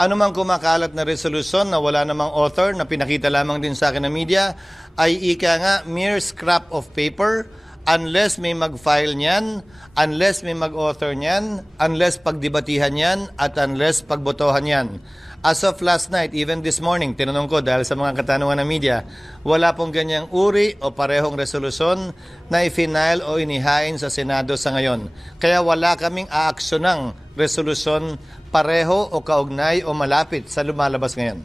anumang kumakalat na resolusyon na wala namang author, na pinakita lamang din sa akin ng media, ay ika nga mere scrap of paper, unless may mag-file niyan, unless may mag-author niyan, unless pagdebatihan niyan, at unless pagbotohan niyan. As of last night, even this morning, tinanong ko dahil sa mga katanungan ng media, wala pong ganyang uri o parehong resolusyon na i-final o inihain sa Senado sa ngayon. Kaya wala kaming aaksiyonang resolusyon pareho o kaugnay o malapit sa lumalabas ngayon.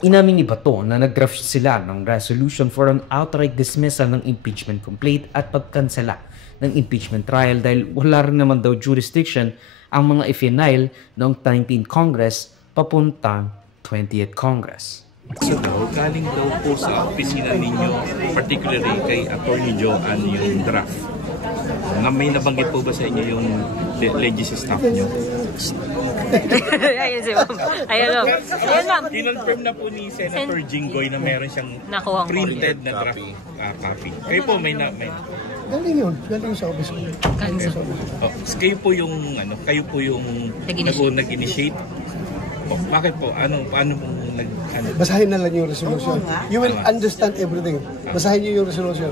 Inamin ni Bato na nag-draft sila ng resolution for an outright dismissal ng impeachment complaint at pagkansela ng impeachment trial dahil wala rin naman daw jurisdiction ang mga i-final noong 19th Congress papuntang 20th Congress. So daw, galing daw po sa opisina ninyo, particularly kay Attorney Joanne yung draft. May nabanggit po ba sa inyo yung legis staff nyo? Ayun si Ma'am. Ayun Ma'am. Kinonfirm na po ni Senator Jinggoy na meron siyang printed na draft copy. Kayo po may Galing yun. Galing sa office ko. Kayo po yung nag-initiate. Bakit po? Paano pong Basahin na lang yung resolution. You will understand everything. Basahin niyo yung resolution.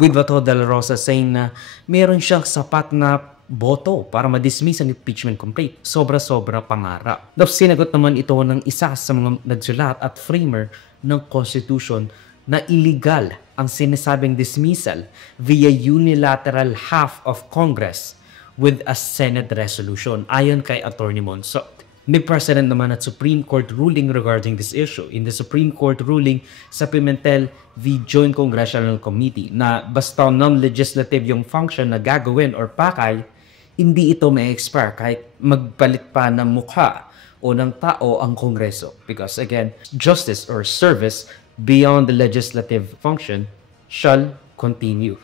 With Bato de la Rosa saying na meron siyang sapat na boto para ma-dismiss ang impeachment complaint. Sobra-sobra pangarap. Tapos sinagot naman ito ng isa sa mga nagsulat at framer ng Constitution na illegal ang sinasabing dismissal via unilateral half of Congress with a Senate resolution ayon kay Attorney Monso. May precedent naman at Supreme Court ruling regarding this issue. In the Supreme Court ruling sa Pimentel v. Joint Congressional Committee na basta non-legislative yung function na gagawin or pakay, hindi ito may expire kahit magpalit pa ng mukha o ng tao ang Kongreso. Because again, justice or service beyond the legislative function shall continue.